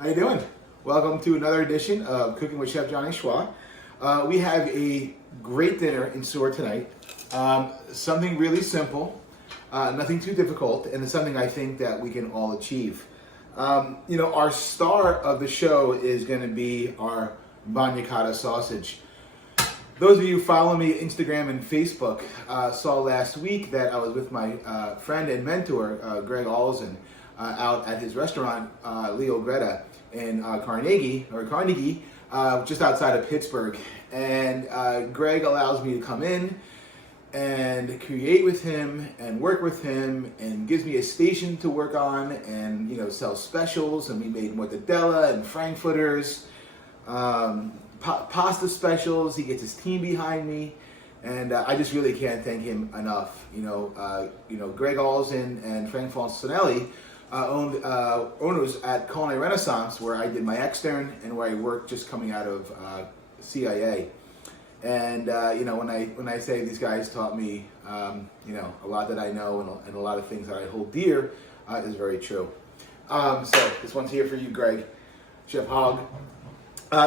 How you doing? Welcome to another edition of Cooking with Chef Johnyshwa. We have a great dinner in store tonight. Something really simple, nothing too difficult, and it's something I think that we can all achieve. Our star of the show is going to be our Banjakata sausage. Those of you who follow me on Instagram and Facebook saw last week that I was with my friend and mentor, Greg Olsen, out at his restaurant, Leo Greta, in Carnegie, just outside of Pittsburgh. And Greg allows me to come in and create with him and work with him, and gives me a station to work on, and sell specials. And we made mortadella and frankfurters, pasta specials. He gets his team behind me, and I just really can't thank him enough. Greg Olsen and Frank Fonsanelli owners at Culinary Renaissance, where I did my extern and where I worked just coming out of CIA. And when I say these guys taught me a lot that I know, and a lot of things that I hold dear, is very true. So this one's here for you, Greg, Chef Hog.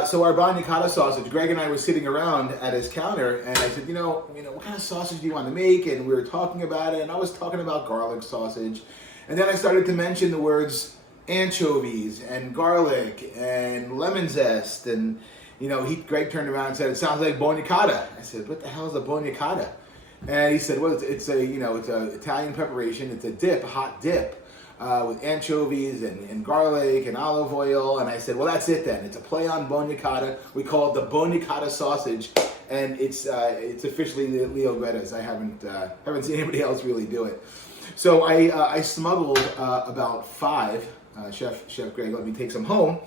So our Banjakata sausage, Greg and I were sitting around at his counter, and I said, what kind of sausage do you want to make? And we were talking about it, and I was talking about garlic sausage. And then I started to mention the words anchovies and garlic and lemon zest, and Greg turned around and said, "It sounds like Banjakata." I said, "What the hell is a Banjakata?" And he said, "Well, it's an Italian preparation. It's a dip, a hot dip, with anchovies and garlic and olive oil." And I said, "Well, that's it then. It's a play on Banjakata. We call it the Banjakata sausage, and it's officially Leo Greta's. I haven't seen anybody else really do it." So I smuggled about 5. Chef Greg let me take some home.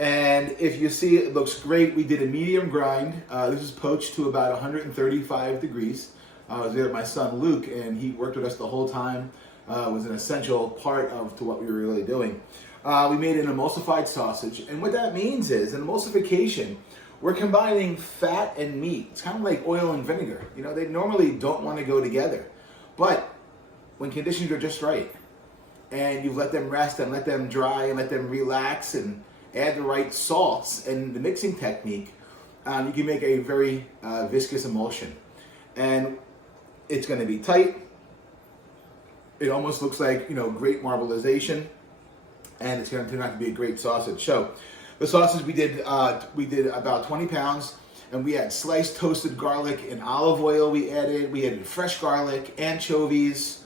And if you see, it looks great. We did a medium grind. This is poached to about 135 degrees. I was there with my son Luke, and he worked with us the whole time. Was an essential part to what we were really doing. We made an emulsified sausage, and what that means is, an emulsification, we're combining fat and meat. It's kind of like oil and vinegar. They normally don't want to go together, but when conditions are just right, and you've let them rest and let them dry and let them relax and add the right salts and the mixing technique, you can make a very viscous emulsion. And it's going to be tight. It almost looks like, great marbleization, and it's going to turn out to be a great sausage. So the sausage we did about 20 pounds, and we had sliced toasted garlic and olive oil. We added fresh garlic, anchovies,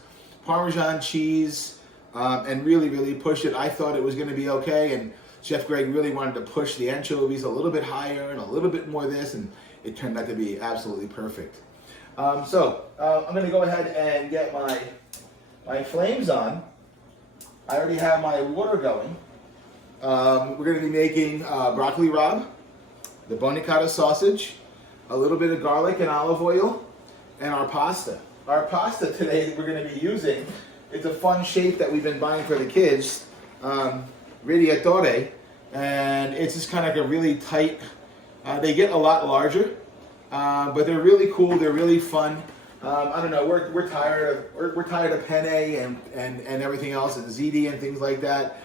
Parmesan cheese, and really, really pushed it. I thought it was going to be okay, and Chef Greg really wanted to push the anchovies a little bit higher and a little bit more of this, and it turned out to be absolutely perfect. So I'm going to go ahead and get my flames on. I already have my water going. We're going to be making broccoli rabe, the Banjakata sausage, a little bit of garlic and olive oil, and our pasta. Our pasta today we're going to be using, it's a fun shape that we've been buying for the kids, Radiatore, and it's just kind of like a really tight, they get a lot larger, but they're really cool, they're really fun. I don't know, we're tired of penne and everything else, and ziti and things like that,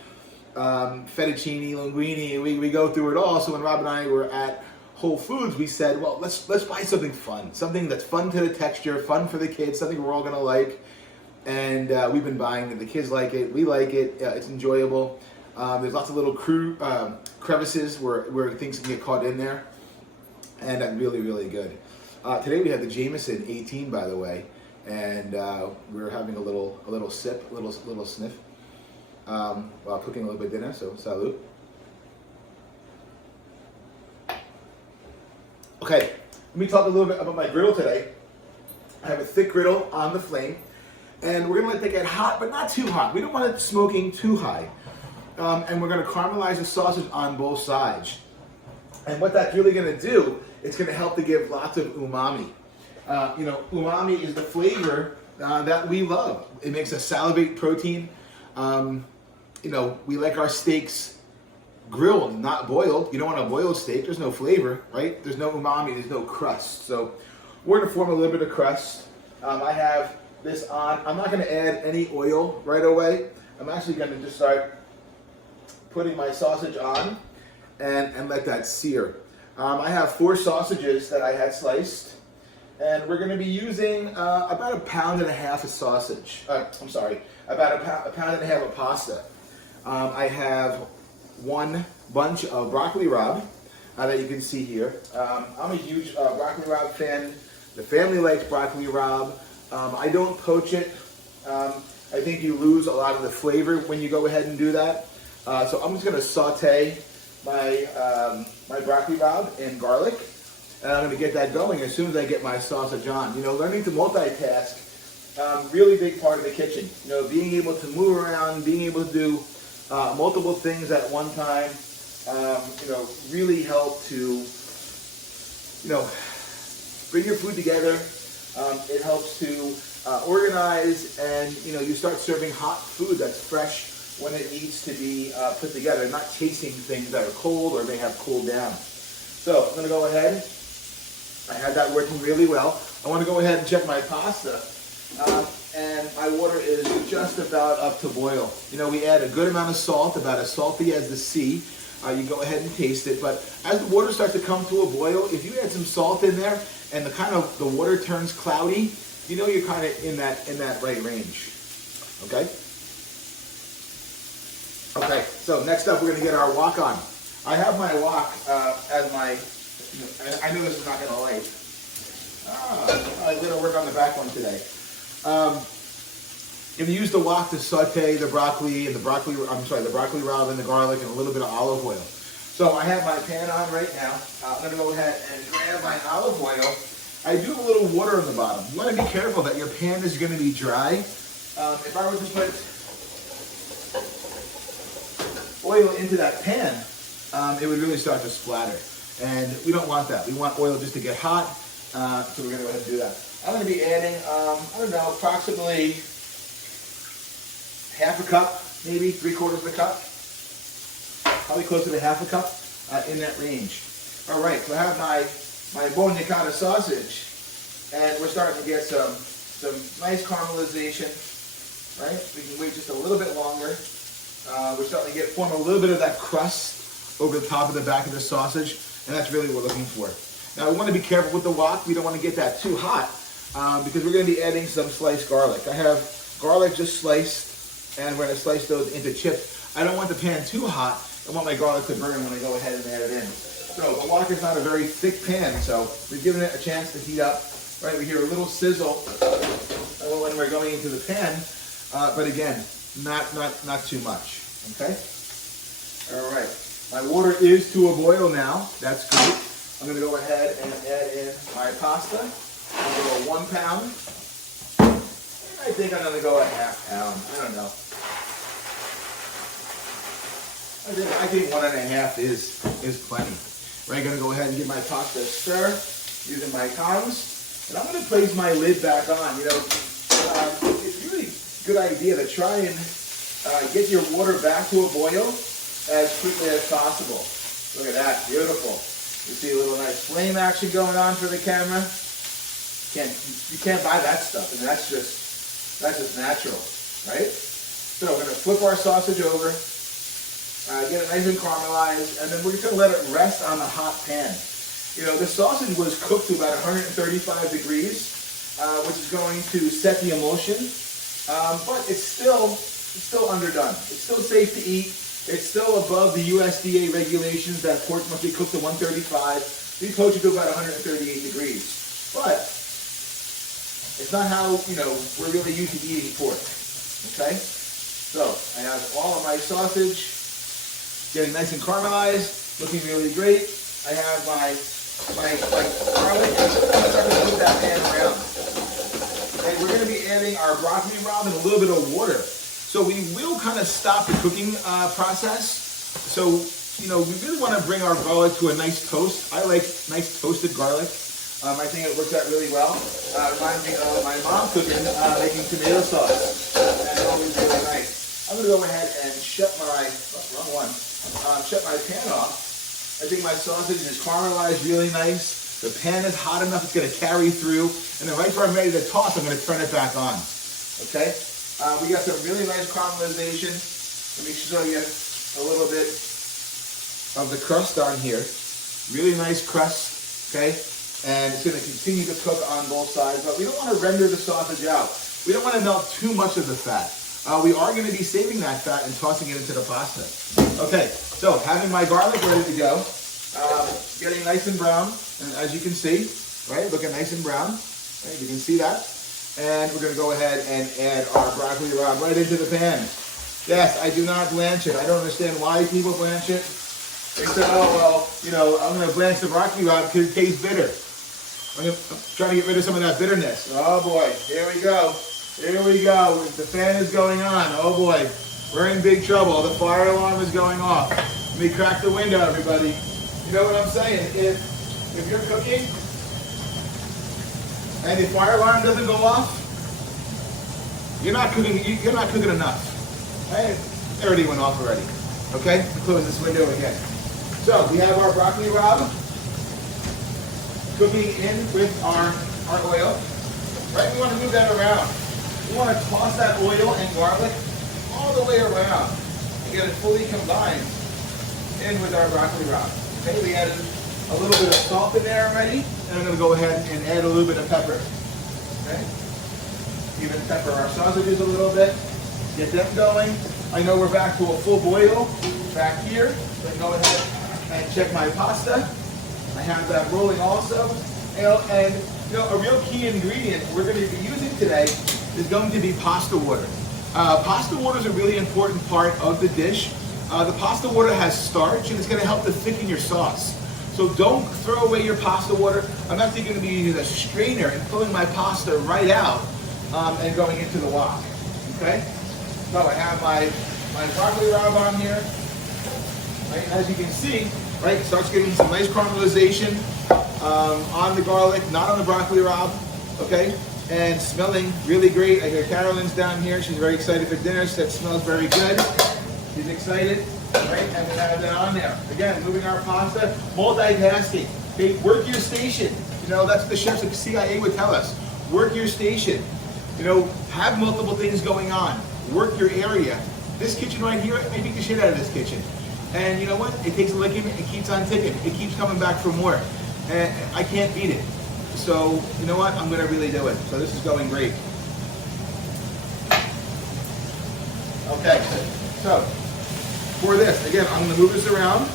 fettuccine, linguine, we go through it all. So when Rob and I were at Whole Foods, we said, well, let's buy something fun, something that's fun to the texture, fun for the kids, something we're all gonna like. And we've been buying it. The kids like it, we like it, it's enjoyable. There's lots of little crevices where things can get caught in there, and that's really, really good. Today we have the Jameson 18, by the way, and we're having a little sip, little sniff, while cooking a little bit of dinner. So salud. Okay, let me talk a little bit about my griddle today. I have a thick griddle on the flame, and we're gonna let that get hot, but not too hot. We don't want it smoking too high. And we're gonna caramelize the sausage on both sides. And what that's really gonna do, it's gonna help to give lots of umami. Umami is the flavor that we love. It makes us salivate protein. We like our steaks grilled, not boiled. You don't want a boiled steak, there's no flavor, right? There's no umami, there's no crust. So we're gonna form a little bit of crust. I have this on. I'm not gonna add any oil right away. I'm actually gonna just start putting my sausage on and let that sear. I have 4 sausages that I had sliced, and we're going to be using about 1.5 pounds of sausage. I'm sorry, about a pound and a half of pasta. I have 1 bunch of broccoli rabe that you can see here. I'm a huge broccoli rabe fan. The family likes broccoli rabe. I don't poach it. I think you lose a lot of the flavor when you go ahead and do that. So I'm just going to saute my my broccoli rabe in garlic, and I'm going to get that going as soon as I get my sausage on. You know, learning to multitask, really big part of the kitchen. You know, being able to move around, being able to do multiple things at one time, you know, really help to, you know, bring your food together. It helps to organize, and you know, you start serving hot food that's fresh when it needs to be put together, not chasing things that are cold or may have cooled down. So I'm going to go ahead. I had that working really well. I want to go ahead and check my pasta, and my water is just about up to boil. You know, we add a good amount of salt, about as salty as the sea. You go ahead and taste it, but as the water starts to come to a boil, if you add some salt in there and the water turns cloudy, you know you're kind of in that right range. Okay. Okay, so next up we're going to get our wok on. I have my wok as my, I know this is not going to light. I'm going to work on the back one today. If you use the wok to saute the broccoli and the broccoli rabe and the garlic and a little bit of olive oil. So I have my pan on right now. I'm going to go ahead and grab my olive oil. I do have a little water on the bottom. You want to be careful that your pan is going to be dry. If I were to put oil into that pan, it would really start to splatter. And we don't want that. We want oil just to get hot. So we're going to go ahead and do that. I'm going to be adding, I don't know, approximately half a cup, maybe 3/4 of a cup. Probably closer to half a cup, in that range. All right, so I have my Banjakata sausage, and we're starting to get some nice caramelization, right? We can wait just a little bit longer. We're starting to form a little bit of that crust over the top of the back of the sausage, and that's really what we're looking for. Now we want to be careful with the wok. We don't want to get that too hot, because we're going to be adding some sliced garlic. I have garlic just sliced, and we're going to slice those into chips. I don't want the pan too hot. I want my garlic to burn when I go ahead and add it in. So the wok is not a very thick pan, so we've given it a chance to heat up. Right, we hear a little sizzle when we're going into the pan, but again, not too much. Okay. All right. My water is to a boil now. That's great. I'm going to go ahead and add in my pasta. I'm going to go 1 pound. I think I'm going to go a half pound. I don't know. I think 1.5 is plenty. Right, I'm going to go ahead and give my pasta a stir using my tongs, and I'm going to place my lid back on. You know, it's really a good idea to try and get your water back to a boil as quickly as possible. Look at that, beautiful. You see a little nice flame action going on for the camera. You can't buy that stuff, and that's just natural, right? So we're going to flip our sausage over. Get it nice and caramelized, and then we're just going to let it rest on the hot pan. You know, the sausage was cooked to about 135 degrees, which is going to set the emulsion, but it's still underdone. It's still safe to eat. It's still above the USDA regulations that pork must be cooked to 135. We poach it to about 138 degrees, but it's not how, you know, we're really used to eating pork. Okay, so I have all of my sausage getting nice and caramelized, looking really great. I have my garlic. I'm starting to move that pan around. Okay, we're going to be adding our broccoli rabe and a little bit of water. So we will kind of stop the cooking process. So, you know, we really want to bring our garlic to a nice toast. I like nice toasted garlic. I think it works out really well. Reminds me of my mom cooking, making tomato sauce. That's always really nice. I'm going to go ahead and shut my pan off. I think my sausage is caramelized really nice. The pan is hot enough, it's going to carry through. And then right before I'm ready to toss, I'm going to turn it back on. Okay? We got some really nice caramelization. Let me show you a little bit of the crust on here. Really nice crust, okay? And it's going to continue to cook on both sides, but we don't want to render the sausage out. We don't want to melt too much of the fat. We are going to be saving that fat and tossing it into the pasta. Okay, so having my garlic ready to go, getting nice and brown, and as you can see, right, looking nice and brown, right, you can see that. And we're going to go ahead and add our broccoli rabe right into the pan. Yes, I do not blanch it. I don't understand why people blanch it. They say, oh, well, you know, I'm going to blanch the broccoli rabe because it tastes bitter. I'm trying to get rid of some of that bitterness. Oh boy, here we go. Here we go. The fan is going on. Oh boy, we're in big trouble. The fire alarm is going off. Let me crack the window, everybody. You know what I'm saying? If you're cooking and the fire alarm doesn't go off, you're not cooking enough. Right? It already went off already. Okay? Let me close this window again. So we have our broccoli rabe cooking in with our oil. Right? We want to move that around. We want to toss that oil and garlic all the way around and get it fully combined in with our broccoli rabe. Okay, we added a little bit of salt in there already, and I'm going to go ahead and add a little bit of pepper. Okay, even pepper our sausages a little bit, get them going. I know we're back to a full boil back here. So go ahead and check my pasta. I have that rolling also. And a real key ingredient we're going to be using today is going to be pasta water. Pasta water is a really important part of the dish. The pasta water has starch and it's going to help to thicken your sauce. So don't throw away your pasta water. I'm actually going to be using a strainer and pulling my pasta right out and going into the wok. Okay? So I have my broccoli rabe on here. Right? As you can see, right, it starts getting some nice caramelization on the garlic, not on the broccoli rabe. Okay? And smelling really great. I hear Carolyn's down here. She's very excited for dinner. She said it smells very good. She's excited. Right? And we have that on there. Again, moving our pasta, multitasking. Okay, work your station. You know, that's what the chefs at the CIA would tell us. Work your station. You know, have multiple things going on. Work your area. This kitchen right here, I beat the shit out of this kitchen. And you know what? It takes a licking, it keeps on ticking. It keeps coming back for more. And I can't beat it. So, you know what? I'm going to really do it. So this is going great. Okay, so for this, again, I'm going to move this around.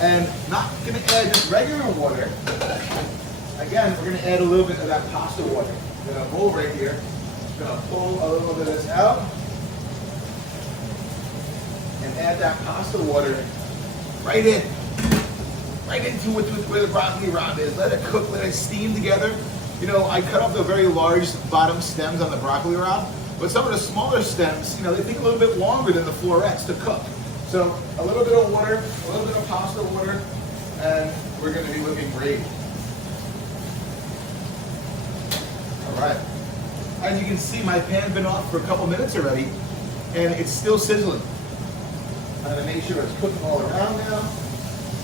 And not going to add just regular water. Again, we're going to add a little bit of that pasta water. I'm going to pull right here. I'm going to pull a little bit of this out. And add that pasta water right in. Right into where the broccoli rabe is. Let it cook, let it steam together. You know, I cut off the very large bottom stems on the broccoli rabe, but some of the smaller stems, you know, they take a little bit longer than the florets to cook. So a little bit of water, a little bit of pasta water, and we're going to be looking great. All right. As you can see, my pan's been off for a couple minutes already, and it's still sizzling. I'm going to make sure it's cooking all around now.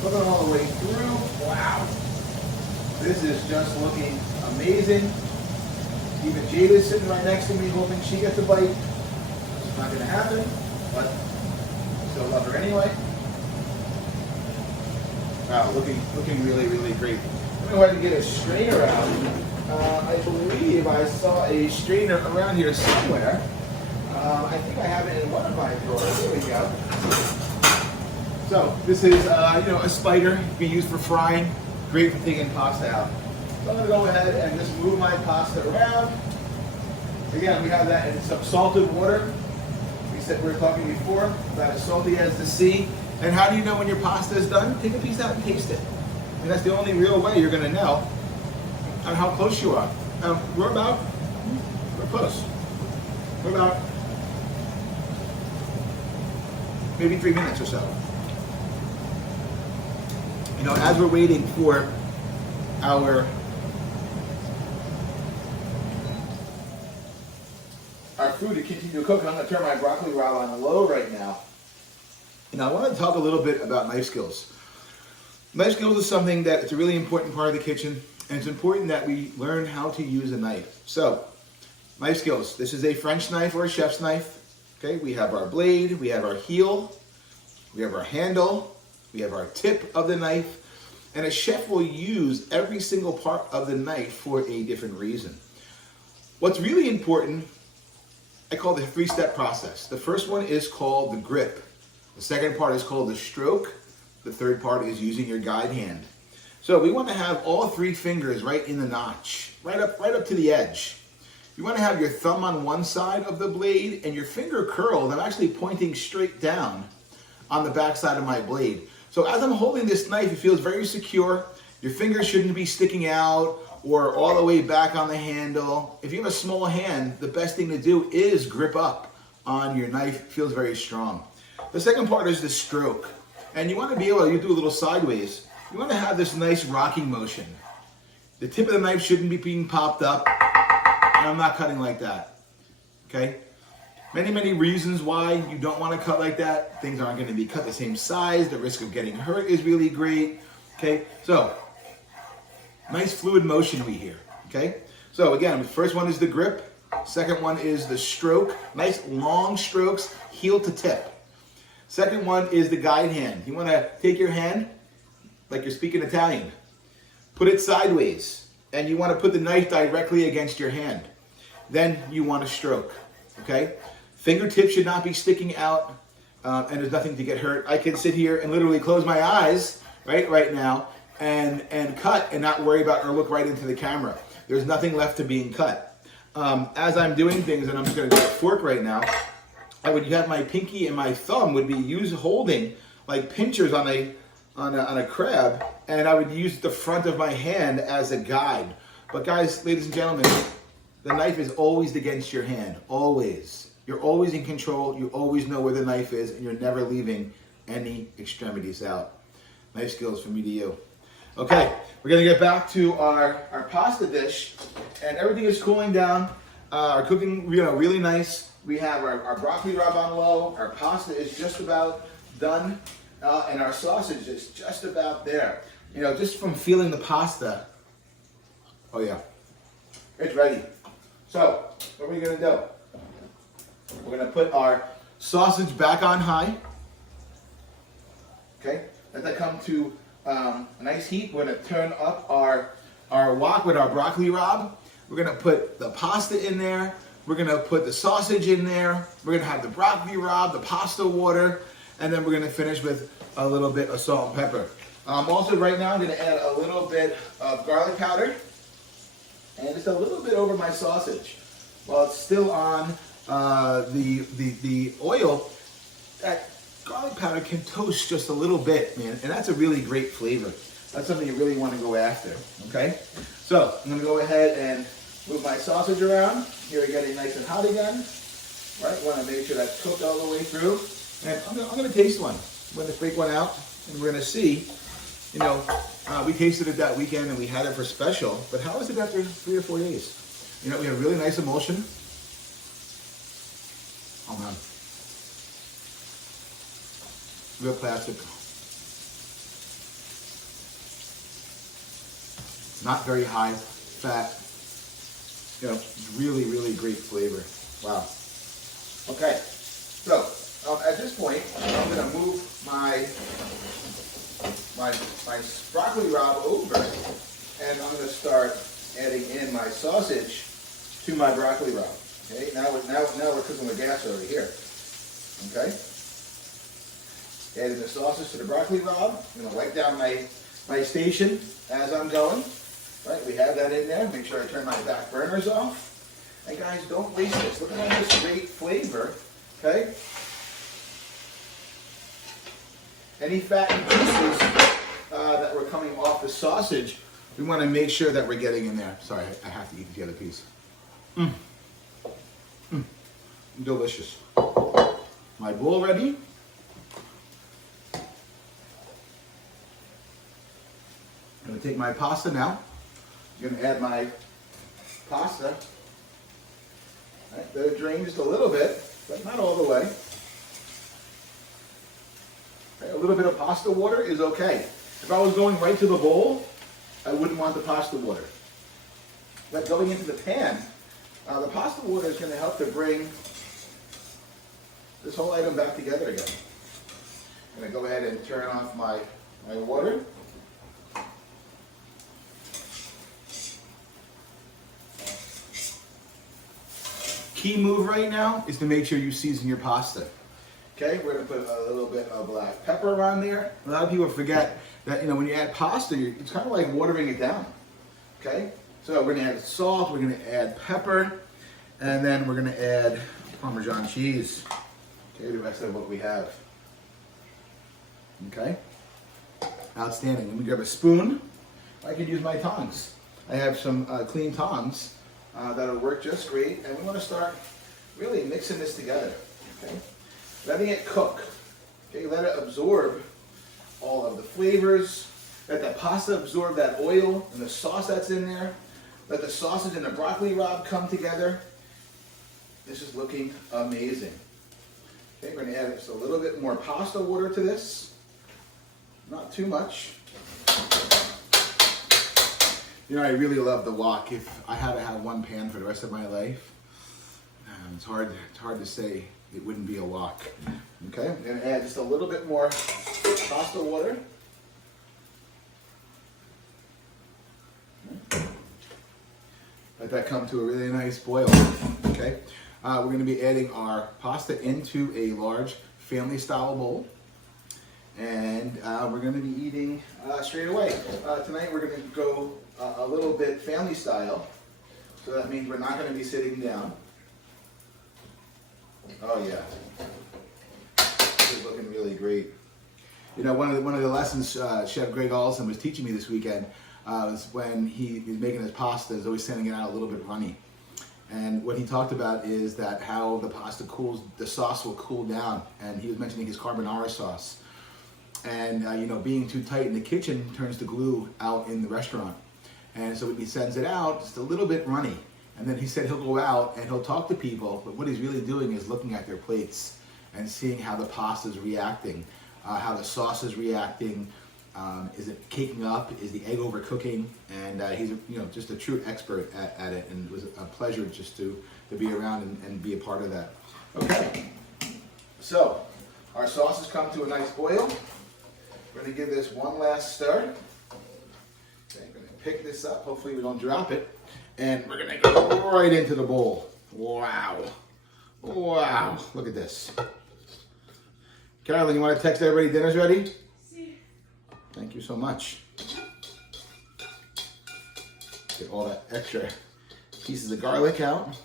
Cooking all the way through. Wow. This is just looking amazing. Even Jada's sitting right next to me hoping she gets a bite. It's not going to happen, but I still love her anyway. Wow, looking really, really great. I'm going to go ahead and get a strainer out. I believe I saw a strainer around here somewhere. I think I have it in one of my drawers. Here we go. So this is, a spider. It can be used for frying. Great for taking pasta out. So I'm going to go ahead and just move my pasta around. Again, we have that in some salted water. We were talking before about as salty as the sea. And how do you know when your pasta is done? Take a piece out and taste it. And that's the only real way you're going to know on how close you are. We're close. We're about maybe 3 minutes or so. You know, as we're waiting for our food to continue to cook, and I'm going to turn my broccoli rabe on low right now. And I want to talk a little bit about knife skills. Knife skills is something that it's a really important part of the kitchen, and it's important that we learn how to use a knife. So, knife skills. This is a French knife or a chef's knife. Okay, we have our blade, we have our heel, we have our handle, we have our tip of the knife, and a chef will use every single part of the knife for a different reason. What's really important, I call the three-step process. The first one is called the grip. The second part is called the stroke. The third part is using your guide hand. So we want to have all three fingers right in the notch, right up to the edge. You want to have your thumb on one side of the blade and your finger curled. I'm actually pointing straight down on the back side of my blade. So as I'm holding this knife, it feels very secure. Your fingers shouldn't be sticking out or all the way back on the handle. If you have a small hand, the best thing to do is grip up on your knife. It feels very strong. The second part is the stroke. And you want to be able to do a little sideways. You want to have this nice rocking motion. The tip of the knife shouldn't be being popped up. And I'm not cutting like that. Okay? Many reasons why you don't want to cut like that. Things aren't going to be cut the same size. The risk of getting hurt is really great. Okay? So, nice fluid motion we hear. Okay? So again, the first one is the grip. Second one is the stroke. Nice long strokes, heel to tip. Second one is the guide hand. You want to take your hand like you're speaking Italian. Put it sideways. And you want to put the knife directly against your hand. Then you want to stroke. Okay? Fingertips should not be sticking out, and there's nothing to get hurt. I can sit here and literally close my eyes right now and cut and not worry about or look right into the camera. There's nothing left to being cut. As I'm doing things, and I'm just going to get a fork right now, I would have my pinky and my thumb would be holding like pinchers on a crab, and I would use the front of my hand as a guide. But guys, ladies and gentlemen, the knife is always against your hand, always. You're always in control, you always know where the knife is, and you're never leaving any extremities out. Knife skills from me to you. Okay, we're gonna get back to our pasta dish, and everything is cooling down. Our cooking, really nice. We have our broccoli rabe on low, our pasta is just about done, and our sausage is just about there. Just from feeling the pasta, oh yeah, it's ready. So, what are we gonna do? We're going to put our sausage back on high. Okay, let that come to a nice heat. We're going to turn up our wok with our broccoli rabe. We're going to put the pasta in there. We're going to put the sausage in there. We're going to have the broccoli rabe, the pasta water, and then we're going to finish with a little bit of salt and pepper. Also, right now, I'm going to add a little bit of garlic powder and just a little bit over my sausage while it's still on the oil. That garlic powder can toast just a little bit, man, and that's a really great flavor. That's something you really want to go after, okay? So, I'm going to go ahead and move my sausage around. Here we're getting nice and hot again. Right, want to make sure that's cooked all the way through. And I'm going to taste one. I'm going to break one out, and we're going to see, we tasted it that weekend, and we had it for special, but how is it after 3 or 4 days? We have really nice emulsion. Oh man, real classic. Not very high fat. Really great flavor. Wow. Okay, so at this point, I'm going to move my broccoli rabe over, and I'm going to start adding in my sausage to my broccoli rabe. Okay, now we're cooking with gas over here. Okay, adding the sausage to the broccoli rabe. I'm going to wipe down my station as I'm going. Right, we have that in there. Make sure I turn my back burners off. And guys, don't waste this. Look at all this great flavor. Okay. Any fatty juices that were coming off the sausage, we want to make sure that we're getting in there. Sorry, I have to eat the other piece. Delicious. My bowl ready. I'm going to take my pasta now. I'm going to add my pasta. Right, let it drain just a little bit, but not all the way. Okay, a little bit of pasta water is okay. If I was going right to the bowl, I wouldn't want the pasta water. But going into the pan, the pasta water is going to help to bring this whole item back together again. I'm going to go ahead and turn off my water. Key move right now is to make sure you season your pasta. Okay, we're going to put a little bit of black pepper on there. A lot of people forget that, you know, when you add pasta, it's kind of like watering it down. Okay, so we're going to add salt, we're going to add pepper, and then we're going to add Parmesan cheese. Okay, the rest of what we have. Okay, outstanding. Let me grab a spoon. I could use my tongs. I have some clean tongs that'll work just great, and we want to start really mixing this together. Okay, letting it cook. Okay, let it absorb all of the flavors. Let the pasta absorb that oil and the sauce that's in there. Let the sausage and the broccoli rabe come together. This is looking amazing. Okay, we're going to add just a little bit more pasta water to this. Not too much. You know, I really love the wok. If I had to have one pan for the rest of my life, it's hard to say it wouldn't be a wok. Okay, I'm going to add just a little bit more pasta water. Let that come to a really nice boil. Okay, we're going to be adding our pasta into a large family-style bowl, and we're going to be eating straight away. Tonight we're going to go a little bit family-style, so that means we're not going to be sitting down. Oh yeah, this is looking really great. You know, one of the lessons Chef Greg Olson was teaching me this weekend was when he's making his pasta, is always sending it out a little bit runny. And what he talked about is that how the pasta cools, the sauce will cool down. And he was mentioning his carbonara sauce. And you know, being too tight in the kitchen turns the glue out in the restaurant. And so when he sends it out, just a little bit runny. And then he said he'll go out and he'll talk to people, but what he's really doing is looking at their plates and seeing how the pasta is reacting, how the sauce is reacting. Is it caking up? Is the egg overcooking? And he's just a true expert at it, and it was a pleasure just to be around and be a part of that. Okay, so our sauce has come to a nice boil. We're going to give this one last stir. Okay, I'm going to pick this up. Hopefully we don't drop it. And we're going to go right into the bowl. Wow. Wow. Look at this. Carolyn, you want to text everybody dinner's ready? Thank you so much. Get all that extra pieces of garlic out.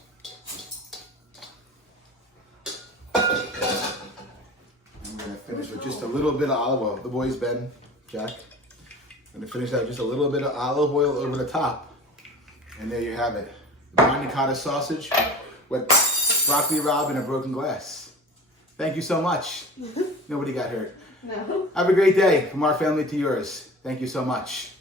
And we're going to finish with just a little bit of olive oil. The boys, Ben, Jack. I'm going to finish out with just a little bit of olive oil over the top. And there you have it. Banjakata sausage with broccoli rabe and a broken glass. Thank you so much. Nobody got hurt. No. Have a great day from our family to yours. Thank you so much.